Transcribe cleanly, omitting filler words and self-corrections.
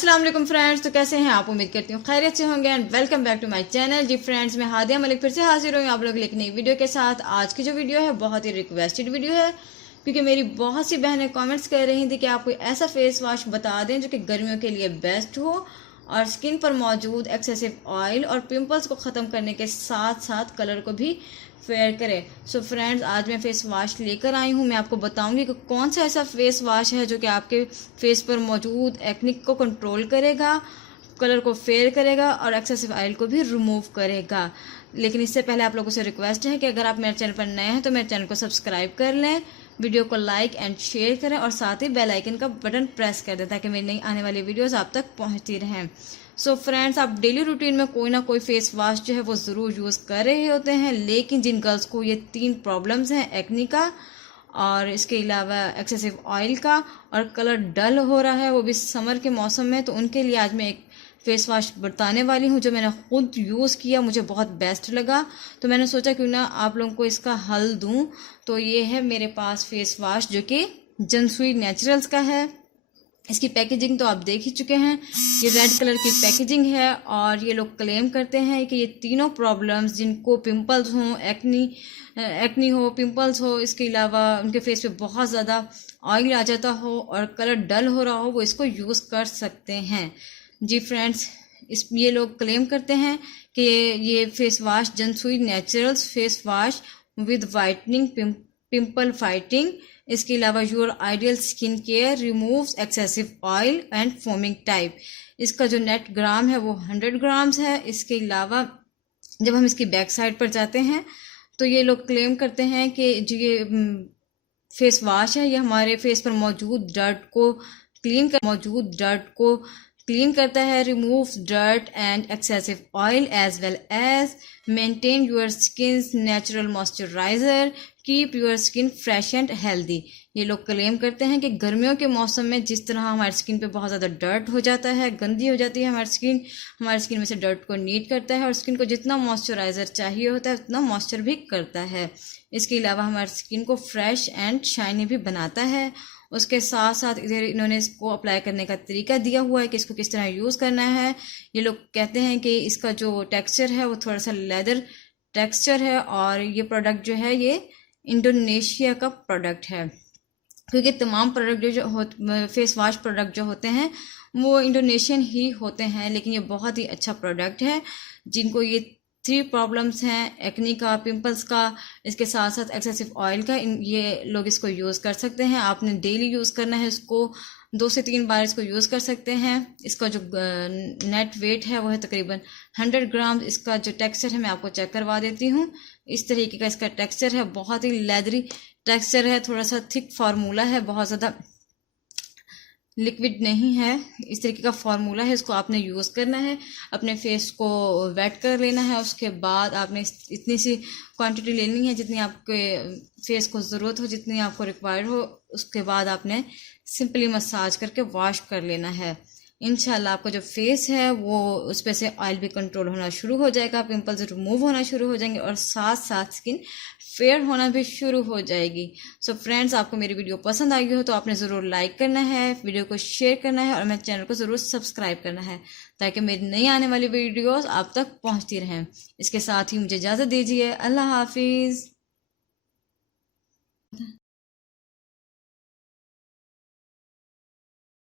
अस्सलाम वालेकुम फ्रेंड्स। तो कैसे हैं आप? उम्मीद करती हूँ खैरियत से होंगे and welcome back to my channel. जी फ्रेंड्स, मैं हादिया मलिक फिर से हाजिर हुई आप लोग एक नई वीडियो के साथ। आज की जो वीडियो है बहुत ही रिक्वेस्टेड वीडियो है, क्योंकि मेरी बहुत सी बहनें कमेंट्स कर रही थी कि आप कोई ऐसा फेस वॉश बता दें जो कि गर्मियों के लिए बेस्ट हो और स्किन पर मौजूद एक्सेसिव ऑयल और पिंपल्स को ख़त्म करने के साथ साथ कलर को भी फेयर करे। सो फ्रेंड्स, आज मैं फेस वॉश लेकर आई हूँ। मैं आपको बताऊंगी कि कौन सा ऐसा फेस वॉश है जो कि आपके फेस पर मौजूद एक्ने को कंट्रोल करेगा, कलर को फेयर करेगा और एक्सेसिव ऑयल को भी रिमूव करेगा। लेकिन इससे पहले आप लोगों से रिक्वेस्ट है कि अगर आप मेरे चैनल पर नए हैं तो मेरे चैनल को सब्सक्राइब कर लें, वीडियो को लाइक एंड शेयर करें और साथ ही बेल आइकन का बटन प्रेस कर दें ताकि मेरी नई आने वाली वीडियोस आप तक पहुंचती रहें। सो फ्रेंड्स, आप डेली रूटीन में कोई ना कोई फेस वॉश जो है वो ज़रूर यूज़ कर रहे होते हैं, लेकिन जिन गर्ल्स को ये 3 प्रॉब्लम्स हैं, एक्ने का और इसके अलावा एक्सेसिव ऑयल का और कलर डल हो रहा है वो भी समर के मौसम में, तो उनके लिए आज मैं एक फेस वॉश बताने वाली हूँ जो मैंने खुद यूज़ किया, मुझे बहुत बेस्ट लगा। तो मैंने सोचा क्यों ना आप लोगों को इसका हल दूँ। तो ये है मेरे पास फेस वॉश जो कि जनसुई नेचुरल्स का है। इसकी पैकेजिंग तो आप देख ही चुके हैं, ये रेड कलर की पैकेजिंग है और ये लोग क्लेम करते हैं कि ये तीनों प्रॉब्लम्स, जिनको पिंपल्स हों, एक्नी हो, पिंपल्स हो, इसके अलावा उनके फेस पे बहुत ज़्यादा ऑयल आ जाता हो और कलर डल हो रहा हो, वो इसको यूज़ कर सकते हैं। जी फ्रेंड्स, ये लोग क्लेम करते हैं कि ये फेस वॉश जनसुई naturals face wash with whitening pimple fighting, इसके अलावा your ideal skin care, removes excessive oil and foaming type. इसका जो नेट ग्राम है वो 100 ग्राम्स है। इसके अलावा जब हम इसकी बैक साइड पर जाते हैं तो ये लोग क्लेम करते हैं कि जो ये फेस वॉश है ये हमारे फेस पर मौजूद डर्ट को क्लीन करता है, remove dirt and excessive oil as well as maintain your skin natural moisturiser, keep your skin fresh and healthy. ये लोग क्लेम करते हैं कि गर्मियों के मौसम में जिस तरह हमारी स्किन पे बहुत ज़्यादा डर्ट हो जाता है, गंदी हो जाती है हमारी स्किन में से डर्ट को नीट करता है और स्किन को जितना मॉइस्चराइज़र चाहिए होता है उतना मॉइस्चर भी करता है। इसके अलावा हमारी स्किन को फ्रेश एंड शाइनी भी बनाता है। उसके साथ साथ इधर इन्होंने इसको अप्लाई करने का तरीका दिया हुआ है कि इसको किस तरह यूज़ करना है। ये लोग कहते हैं कि इसका जो टेक्सचर है वो थोड़ा सा लेदर टेक्सचर है और ये प्रोडक्ट जो है ये इंडोनेशिया का प्रोडक्ट है, क्योंकि तमाम प्रोडक्ट फेस वॉश प्रोडक्ट जो होते हैं वो इंडोनेशियन ही होते हैं। लेकिन ये बहुत ही अच्छा प्रोडक्ट है। जिनको ये 3 प्रॉब्लम्स हैं, एक्नी का, पिंपल्स का, इसके साथ साथ एक्सेसिव ऑयल का, ये लोग इसको यूज़ कर सकते हैं। आपने डेली यूज़ करना है इसको, 2 से 3 बार इसको यूज़ कर सकते हैं। इसका जो नेट वेट है वो है तकरीबन 100 ग्राम। इसका जो टेक्सचर है मैं आपको चेक करवा देती हूँ। इस तरीके का इसका टेक्सचर है, बहुत ही लेदरी टेक्सचर है, थोड़ा सा थिक फार्मूला है, बहुत ज़्यादा लिक्विड नहीं है। इस तरीके का फार्मूला है, इसको आपने यूज़ करना है, अपने फेस को वेट कर लेना है। उसके बाद आपने इतनी सी क्वांटिटी लेनी है जितनी आपके फेस को ज़रूरत हो, जितनी आपको रिक्वायर्ड हो। उसके बाद आपने सिंपली मसाज करके वॉश कर लेना है। इंशाल्लाह आपका जो फेस है वो उस पर से ऑयल भी कंट्रोल होना शुरू हो जाएगा, पिंपल्स रिमूव होना शुरू हो जाएंगे और साथ साथ स्किन फेयर होना भी शुरू हो जाएगी। सो फ्रेंड्स, आपको मेरी वीडियो पसंद आई हो तो आपने ज़रूर लाइक करना है, वीडियो को शेयर करना है और मेरे चैनल को ज़रूर सब्सक्राइब करना है ताकि मेरी नई आने वाली वीडियोस आप तक पहुंचती रहें। इसके साथ ही मुझे इजाज़त दीजिए। अल्लाह हाफिज़।